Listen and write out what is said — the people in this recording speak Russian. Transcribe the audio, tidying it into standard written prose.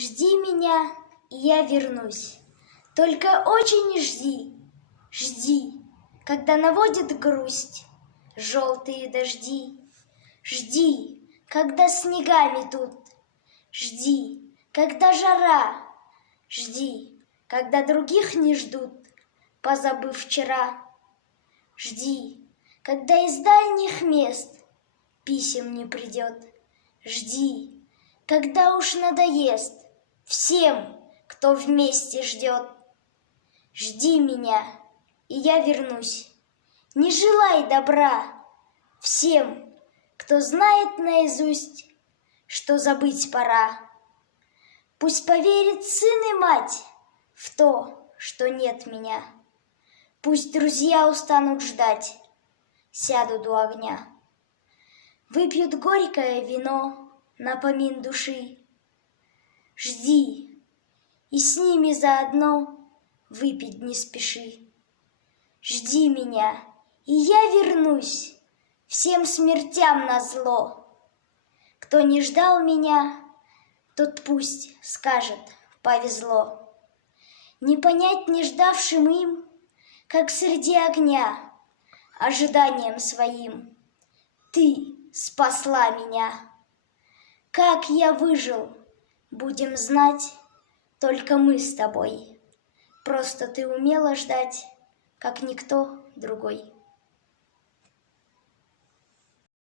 Жди меня, и я вернусь. Только очень жди, жди, когда наводит грусть желтые дожди. Жди, когда снега метут. Жди, когда жара. Жди, когда других не ждут, позабыв вчера. Жди, когда из дальних мест писем не придет. Жди, когда уж надоест всем, кто вместе ждет. Жди меня, и я вернусь. Не желай добра всем, кто знает наизусть, что забыть пора. Пусть поверит сын и мать в то, что нет меня. Пусть друзья устанут ждать, сядут у огня. Выпьют горькое вино напомин души. Жди, и с ними заодно выпить не спеши. Жди меня, и я вернусь всем смертям назло. Кто не ждал меня, тот пусть скажет: повезло. Не понять не ждавшим им, как среди огня, ожиданием своим ты спасла меня. Как я выжил, будем знать только мы с тобой. Просто ты умела ждать, как никто другой.